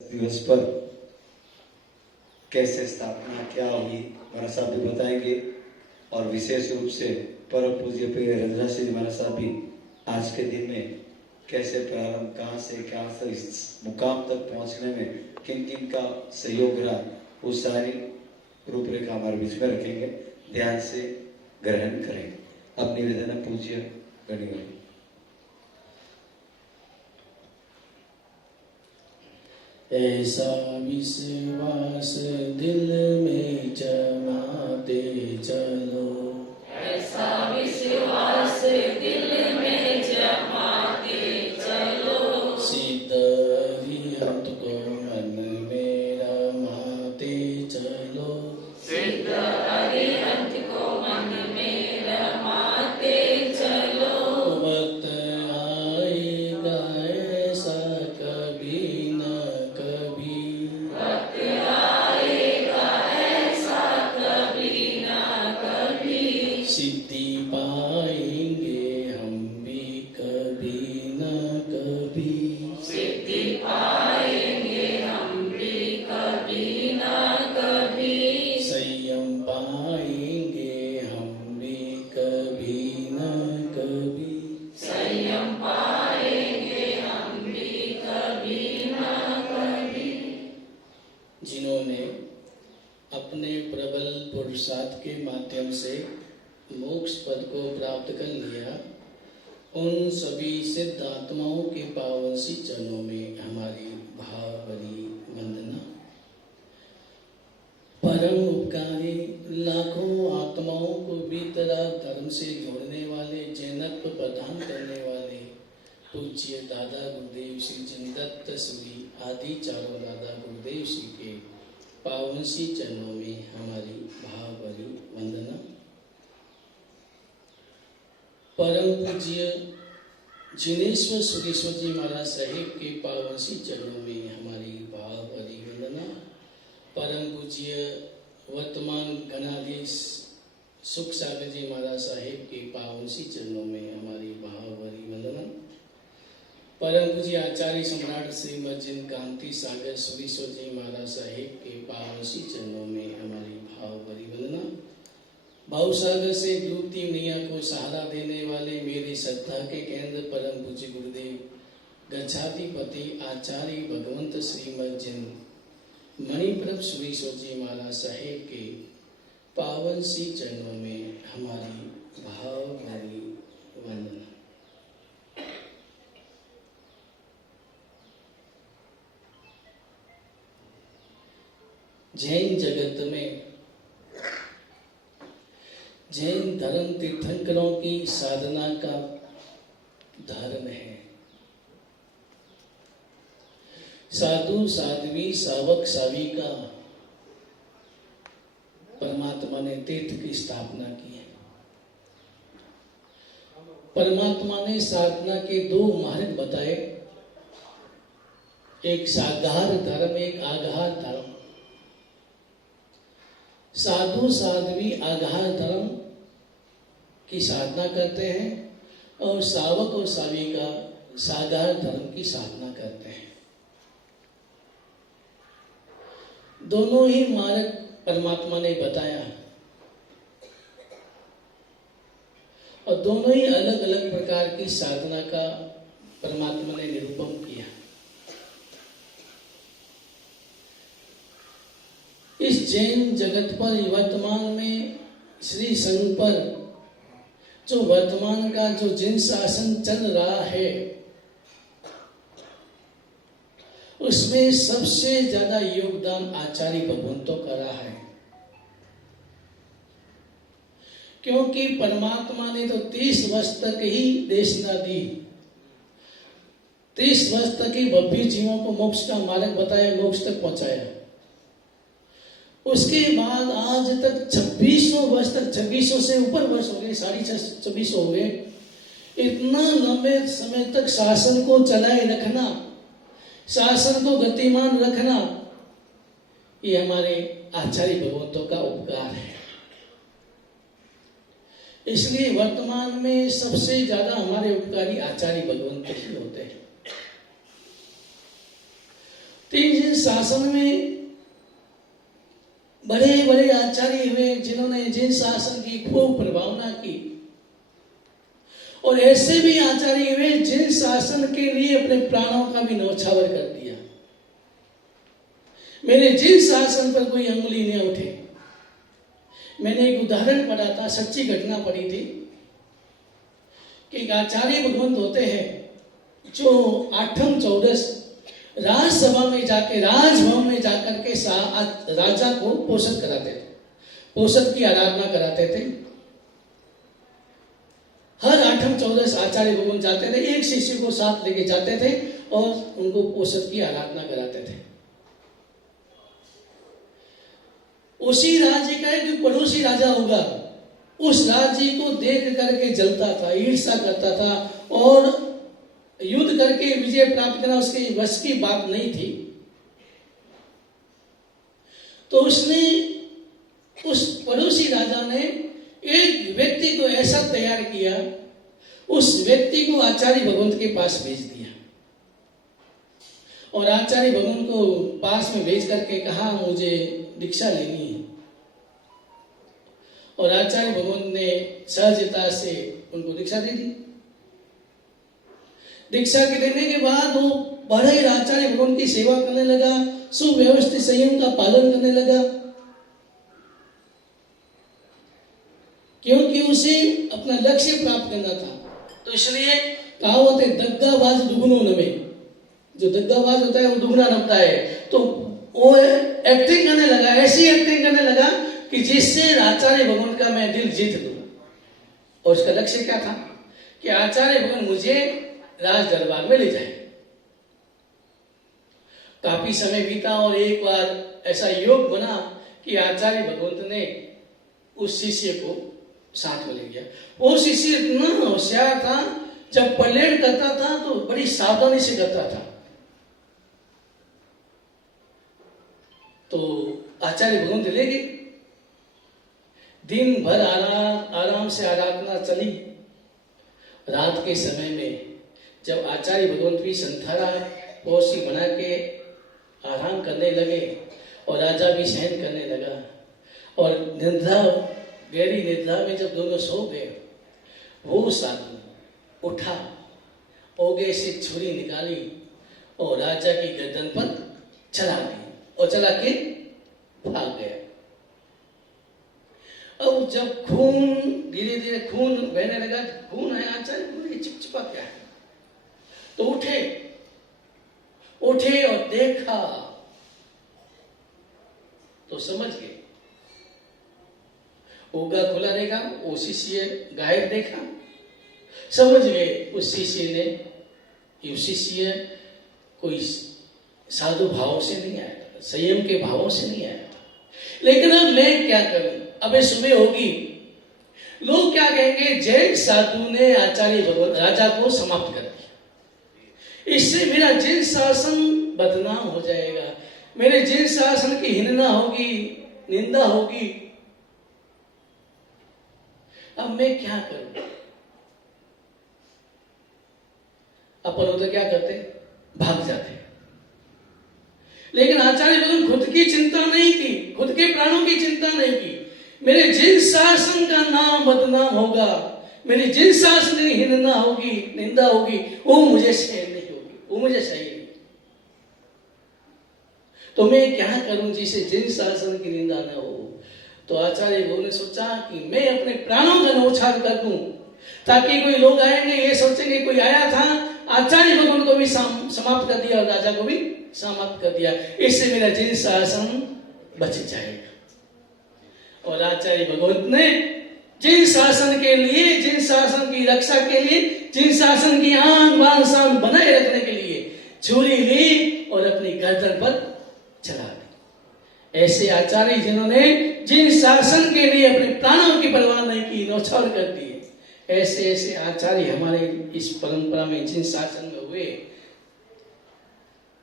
दिवस पर कैसे स्थापना क्या हुई महाराज साहब भी बताएंगे और विशेष रूप से परम पूज्य प्रिय रंजना सिंह महाराज साहब भी आज के दिन में कैसे प्रारंभ कहाँ से इस मुकाम तक पहुँचने में किन किन का सहयोग रहा वो सारी रूपरेखा हमारे बीच में रखेंगे, ध्यान से ग्रहण करेंगे। अब निवेदन है पूज्य गणियों ऐसा विश्वास दिल में जमाते चलो, ऐसा विश्वास दिल में जमाते चलो, सिद्ध अरिहंत को मन में रमाते चलो, सिद्ध अरिहंत को मन में रमाते चलो। वक्त आएगा ऐसा कभी न कभी, वक्त आएगा ऐसा कभी ना कभी, सिद्धि पाएंगे हम भी कभी न कभी, सिद्धि पाएंगे हम भी कभी ना कभी, संयम पाएंगे हम भी कभी न कभी, संयम पाएंगे हम भी कभी ना कभी। जिन्होंने अपने प्रबल पुरुषार्थ के माध्यम से मोक्ष पद को प्राप्त कर लिया, उन सभी सिद्ध आत्माओं के पावन सी चरणों में हमारी भावभरी वंदना। परम उपकारी लाखों आत्माओं को भीतरा धर्म से जोड़ने वाले, जैनत्व प्रदान करने वाले पूज्य दादा गुरुदेव श्री जिनदत्त श्री आदि चारों दादा गुरुदेव श्री के पावन सी चरणों में हमारी भावभरी वंदना। परम पूज्य जिनेश्वर सुरेश्वर जी महाराज साहिब के पावन सी चरणों में हमारी भावभरी वंदना। परम पूज्य वर्तमान गणाधीश सुख सागर जी महाराज साहिब के पावन सी चरणों में हमारी भावभरी वंदना। परम पूज्य आचार्य सम्राट श्रीमद जिन कांति सागर सुरेश्वर जी महाराज साहिब के पावन सी चरणों में हमारी भावभरी वंदना। भावसागर से डूबती मैया को सहारा देने वाले मेरी श्रद्धा के केंद्र परम पूज्य गुरुदेव गच्छाधिपति आचार्य भगवंत श्रीमद जिन मणिप्रभ सुरेश्वर जी महाराज साहेब के पावन सी चरणों में हमारी भावभरी वंदना। जैन जगत में जैन धर्म तीर्थंकरों की साधना का धर्म है। साधु साध्वी सावक साविका परमात्मा ने तीर्थ की स्थापना की है। परमात्मा ने साधना के दो मार्ग बताए, एक सागार धर्म, एक आगार धर्म। साधु साध्वी आगार धर्म की साधना करते हैं और सावक और साविका सागार धर्म की साधना करते हैं। दोनों ही मार्ग परमात्मा ने बताया और दोनों ही अलग अलग प्रकार की साधना का परमात्मा ने निरूपण किया। इस जैन जगत पर वर्तमान में श्री संघ पर जो वर्तमान का जो जिन शासन चल रहा है, उसमें सबसे ज्यादा योगदान आचार्य भगवंतों का रहा है। क्योंकि परमात्मा ने तो 30 वर्ष तक ही देशना दी, 30 वर्ष तक ही भव्य जीवों को मोक्ष का मार्ग बताया, मोक्ष तक पहुंचाया। उसके बाद आज तक 2600 वर्ष तक, 2600 से ऊपर वर्ष हो गए, 2650 हो गए। इतना लंबे समय तक शासन को चलाए रखना, शासन को गतिमान रखना, ये हमारे आचार्य भगवंतों का उपकार है। इसलिए वर्तमान में सबसे ज्यादा हमारे उपकारी आचार्य भगवंत ही होते हैं। तीन जिन शासन में बड़े बड़े आचार्य हुए जिन्होंने जिन शासन की खूब प्रभावना की, और ऐसे भी आचार्य हुए जिन शासन के लिए अपने प्राणों का भी न्यौछावर कर दिया। मेरे जिन शासन पर कोई अंगुली नहीं उठे। मैंने एक उदाहरण पढ़ा था, सच्ची घटना पढ़ी थी कि एक आचार्य भगवंत होते हैं जो 8म चौदस राजसभा में जाके, राजभवन में जाकर के राजा को पोषण कराते थे, पोषण की आराधना कराते थे। हर 8म चौदस आचार्य भगवंत जाते थे, एक शिष्य को साथ लेके जाते थे और उनको पोषण की आराधना कराते थे। उसी राज्य का एक पड़ोसी राजा होगा, उस राज्य को देख करके जलता था, ईर्ष्या करता था और युद्ध करके विजय प्राप्त करना उसके वश की बात नहीं थी। तो उसने, उस पड़ोसी राजा ने एक व्यक्ति को ऐसा तैयार किया, उस व्यक्ति को आचार्य भगवंत के पास भेज दिया और आचार्य भगवंत को पास में भेज करके कहा मुझे दीक्षा लेनी है। और आचार्य भगवंत ने सहजता से उनको दीक्षा दे दी। दीक्षा के देने के बाद वो बड़े आचार्य भगवंत की सेवा करने लगा, सुव्यवस्थित संयम का पालन करने लगा, क्योंकि उसे अपना लक्ष्य प्राप्त करना था। तो इसलिए कहावत है दग्गाबाज दुगुनो नमे, जो दग्गाबाज होता है वो दुगना नपता है। तो वो एक्टिंग करने लगा, ऐसी एक्टिंग करने लगा कि जिससे आचार्य भगवंत का मैं दिल जीत दूं। और उसका लक्ष्य क्या था कि आचार्य भगवंत मुझे राज दरबार में ले जाए। काफी समय बीता और एक बार ऐसा योग बना कि आचार्य भगवंत ने उस शिष्य को साथ में ले गया। वो शिष्य इतना होशियार था, जब पलेट करता था तो बड़ी सावधानी से करता था। तो आचार्य भगवंत ले गए। दिन भर आराम से आराधना चली। रात के समय में जब आचार्य भगवंत भी संथारा पोसी बना के आराम करने लगे और राजा भी शयन करने लगा, और निद्रा, गहरी निद्रा में जब दोनों सो गए, वो साधु उठा, ओगे से छुरी निकाली और राजा की गर्दन पर चला दी और चला के भाग गया। अब जब खून धीरे धीरे खून बहने लगा, खून है आचार्य पूरी चिपचिपा क्या है, तो उठे और देखा तो समझ गए। ओगा खुला देखा, वो शिष्य गायब देखा, समझ गए उस शिष्य ने, ये शिष्य कोई साधु भाव से नहीं आया था, संयम के भावों से नहीं आया था। लेकिन अब मैं क्या करूं, अबे सुबह होगी, लोग क्या कहेंगे, जैन साधु ने आचार्य भगवंत राजा को समाप्त कर दिया, इससे मेरा जिन शासन बदनाम हो जाएगा, मेरे जिन शासन की हिनना होगी, निंदा होगी। अब मैं क्या करूं? अपन तो क्या करते, भाग जाते। लेकिन आचार्य भगवंत खुद की चिंता नहीं की, खुद के प्राणों की चिंता नहीं की। मेरे जिन शासन का नाम बदनाम होगा, मेरी जिन शासन की हिनना होगी, निंदा होगी, वो मुझे सहन नहीं होगी, वो मुझे सही नहीं। तो मैं क्या करूं जिसे जिन शासन की निंदा ना हो? तो आचार्य भगवंत ने सोचा कि मैं अपने प्राणों का न्यौछावर कर दूं, ताकि कोई लोग आएंगे ये सोचेंगे कोई आया था, आचार्य भगवंत को भी समाप्त कर दिया और राजा को भी समाप्त कर दिया, इससे मेरा जिन शासन बच जाएगा। और आचार्य भगवंत ने जिन शासन के लिए, जिन शासन की रक्षा के लिए, जिन शासन की आन बान शान बनाए रखने के लिए छुरी ली और अपनी गर्दन पर चला दी। ऐसे आचार्य जिन्होंने जिन शासन के लिए अपने प्राणों की परवाह नहीं की, न्यौछावर कर दिए, ऐसे ऐसे आचार्य हमारे इस परंपरा में जिन शासन में हुए,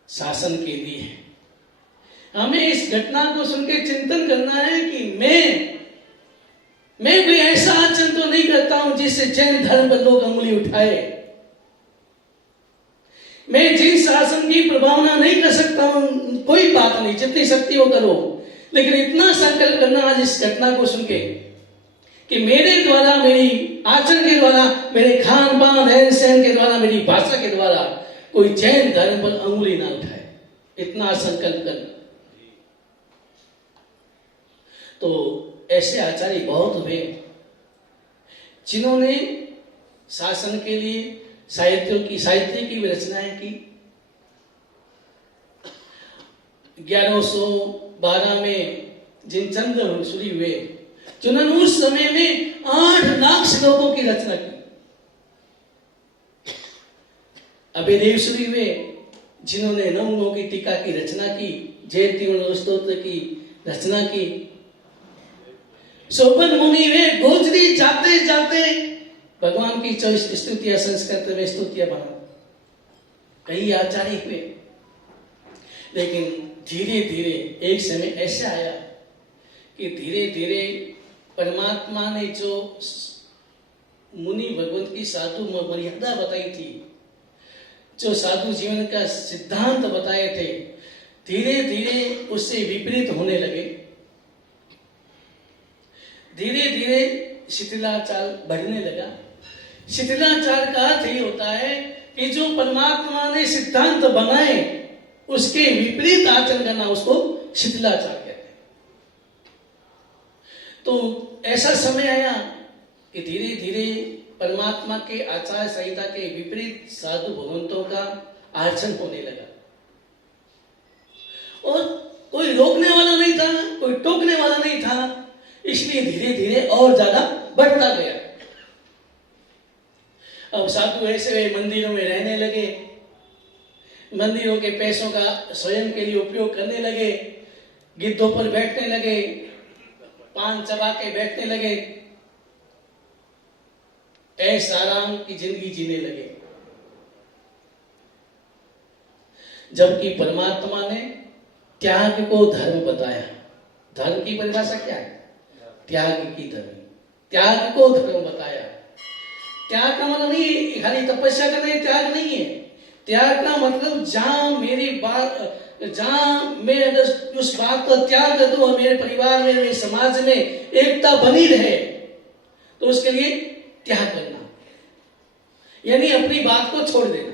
शासन के लिए है। हमें इस घटना को सुनकर चिंतन करना है कि मैं कोई ऐसा आचरण तो नहीं करता हूं जिससे जैन धर्म पर लोग अंगुली उठाए। मैं जिन शासन की प्रभावना नहीं कर सकता हूं, कोई बात नहीं, जितनी शक्ति हो करो, लेकिन इतना संकल्प करना आज इस घटना को सुन के कि मेरे द्वारा, मेरी आचरण के द्वारा, मेरे खान पान रहन सहन के द्वारा, मेरी भाषा के द्वारा कोई जैन धर्म पर अंगुली ना उठाए, इतना संकल्प करना। तो ऐसे आचार्य बहुत हुए जिन्होंने शासन के लिए साहित्य की भी रचनाएं की। 1112 में जिनचंद्र सूरी हुए, जिन्होंने उस समय में 8 लाख श्लोकों की रचना की। अभिदेव सूरी हुए, जिन्होंने नवमों की टीका की रचना की, जयंती स्तोत्र की रचना की। सोपन मुनि वे गोचरी जाते जाते भगवान की 24 स्तुतियां संस्कृत में स्तुतियां बना, कई आचार्य हुए। लेकिन धीरे धीरे एक समय ऐसा आया कि धीरे धीरे परमात्मा ने जो मुनि भगवत की साधु मर्यादा बताई थी, जो साधु जीवन का सिद्धांत बताए थे, धीरे धीरे उससे विपरीत होने लगे। धीरे धीरे शिथिलाचार बढ़ने लगा। शिथिलाचार का अर्थ ही होता है कि जो परमात्मा ने सिद्धांत बनाए उसके विपरीत आचरण करना, उसको शिथिलाचार कहते हैं। तो ऐसा समय आया कि धीरे धीरे परमात्मा के आचार संहिता के विपरीत साधु भगवंतों का आचरण होने लगा, और कोई रोकने वाला नहीं था, कोई टोकने वाला नहीं था। इसलिए धीरे धीरे और ज्यादा बढ़ता गया। अब साधु ऐसे मंदिरों में रहने लगे, मंदिरों के पैसों का स्वयं के लिए उपयोग करने लगे, गिद्धों पर बैठने लगे, पान चबा के बैठने लगे, ऐसा आराम की जिंदगी जीने लगे। जबकि परमात्मा ने त्याग को धर्म बताया। धर्म की परिभाषा क्या है? त्याग की धर्म, त्याग को धर्म बताया। त्याग का मतलब नहीं खाली तपस्या करना, त्याग नहीं है। त्याग का मतलब जहां मेरी बात, जहां मैं अगर उस बात को त्याग कर दूं और मेरे परिवार में, मेरे समाज में एकता बनी रहे, तो उसके लिए त्याग करना, यानी अपनी बात को छोड़ देना।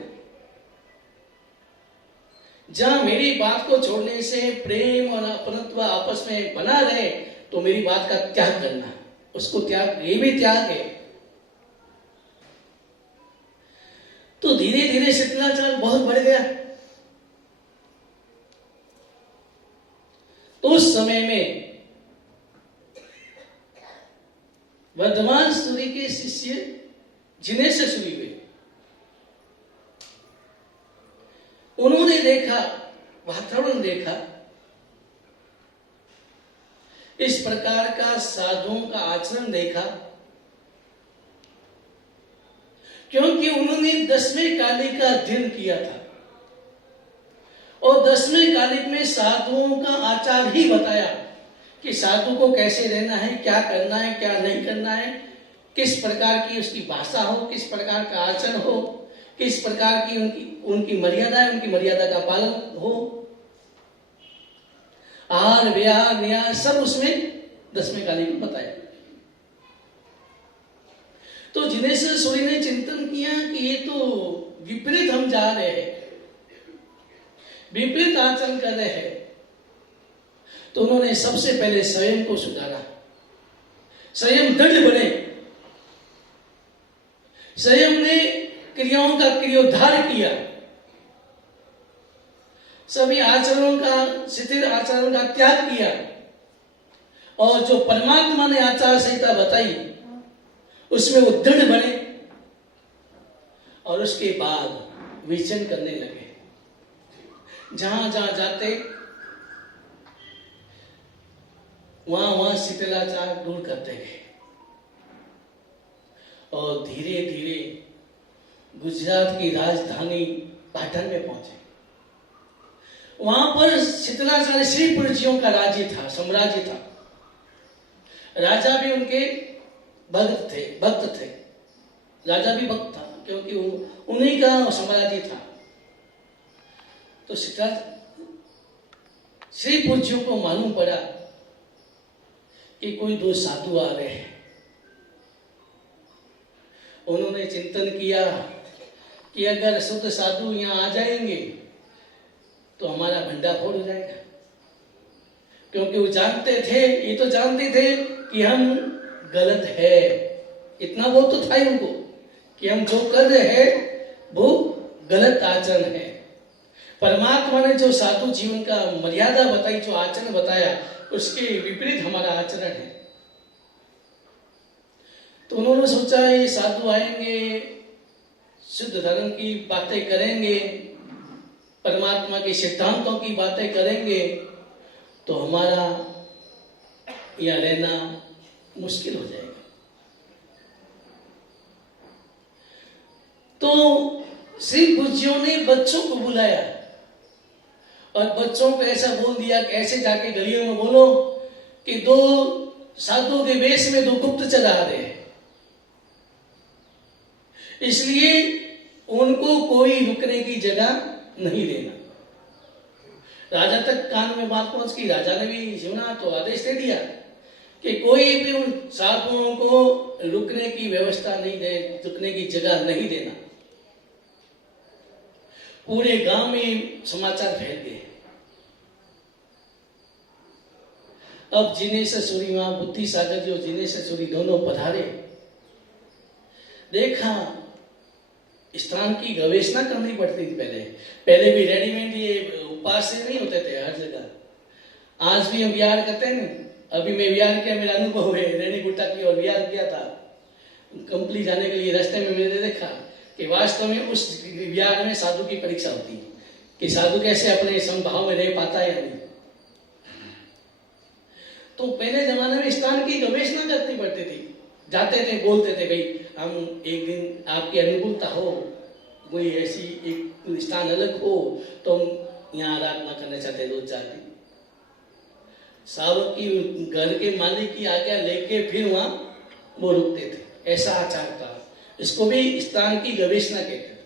जहां मेरी बात को छोड़ने से प्रेम और अपनत्व आपस में बना रहे, तो मेरी बात का त्याग करना, उसको त्याग, ये भी त्याग है। तो धीरे धीरे शिथिलाचार बहुत बढ़ गया। तो उस समय में वर्धमान सूरी के शिष्य जिनेश सूरी हुए। उन्होंने देखा, वातावरण देखा, इस प्रकार का साधुओं का आचरण देखा, क्योंकि उन्होंने 10वें कालिक का अध्ययन किया था, और 10वें कालिक में साधुओं का आचार ही बताया कि साधु को कैसे रहना है, क्या करना है, क्या नहीं करना है, किस प्रकार की उसकी भाषा हो, किस प्रकार का आचरण हो, किस प्रकार की उनकी मर्यादा है, उनकी मर्यादा का पालन हो, आहार विहार न्याय सब उसमें 10वें कालिक में बताया। तो जिनेश सूरी ने चिंतन किया कि ये तो विपरीत हम जा रहे हैं, विपरीत आचरण कर रहे हैं। तो उन्होंने सबसे पहले स्वयं को सुधारा, स्वयं दृढ़ बने, स्वयं ने क्रियाओं का क्रियोद्धार किया, सभी आचरणों का, शिथिल आचरण का त्याग किया, और जो परमात्मा ने आचार संहिता बताई उसमें वो दृढ़ बने, और उसके बाद विचरण करने लगे। जहां जहां जाते वहां वहां शिथिलाचार दूर करते गए, और धीरे धीरे गुजरात की राजधानी पाटन में पहुंचे। वहां पर शिथिलाचार्य श्रीपुरजियों का राज्य था, साम्राज्य था। राजा भी उनके भक्त थे। राजा भी भक्त था, क्योंकि उन्हीं का साम्राज्य था। तो श्री पूज्यों को मालूम पड़ा कि कोई दो साधु आ रहे हैं। उन्होंने चिंतन किया कि अगर शुद्ध साधु यहाँ आ जाएंगे तो हमारा भंडाफोड़ हो जाएगा, क्योंकि वो जानते थे, ये तो जानते थे कि हम गलत है। इतना वो तो था ही उनको कि हम जो कर रहे हैं वो गलत आचरण है। परमात्मा ने जो साधु जीवन का मर्यादा बताई, जो आचरण बताया, उसके विपरीत हमारा आचरण है। तो उन्होंने सोचा ये साधु आएंगे, शुद्ध धर्म की बातें करेंगे, परमात्मा के सिद्धांतों की बातें करेंगे, तो हमारा यहाँ रहना मुश्किल हो जाएगा। तो श्री पूज्यों ने बच्चों को बुलाया और बच्चों को ऐसा बोल दिया कि ऐसे जाके गलियों में बोलो कि दो साधुओं के वेश में दो गुप्तचर आ रहे हैं, इसलिए उनको कोई रुकने की जगह नहीं देना। राजा तक कान में बात पहुंच गई, राजा ने भी सुना तो आदेश दे दिया कि कोई भी उन साधुओं को रुकने की व्यवस्था नहीं दे, रुकने की जगह नहीं देना। पूरे गांव में समाचार फैल गए। अब जिनेश्वर सूरी, वहां बुद्धि सागर जी और जिनेश्वर सूरी दोनों पधारे। देखा स्थान की गवेषणा करनी पड़ती थी। पहले भी रेडीमेड ये उपास से नहीं होते थे हर जगह। आज भी हम विहार करते हैं ना, अभी मैं विहार किया, मेरा अनुभव है, रेणीगुट्टा की और विहार किया था। कंपली जाने के लिए रास्ते में मैंने देखा कि वास्तव में उस विहार में साधु की परीक्षा होती है कि साधु कैसे अपने समभाव में रह पाता है या नहीं। तो पहले जमाने में स्थान की गवेषणा करनी पड़ती थी। जाते थे, बोलते थे भाई हम एक दिन आपकी अनुकूलता हो, कोई ऐसी एक स्थान अलग हो तो हम यहाँ आराधना करना चाहते, 2-4 दिन। सावक की घर के मालिक की आज्ञा लेके फिर वहां वो रुकते थे। ऐसा आचार था। इसको भी स्थान की गवेषणा कहते थे।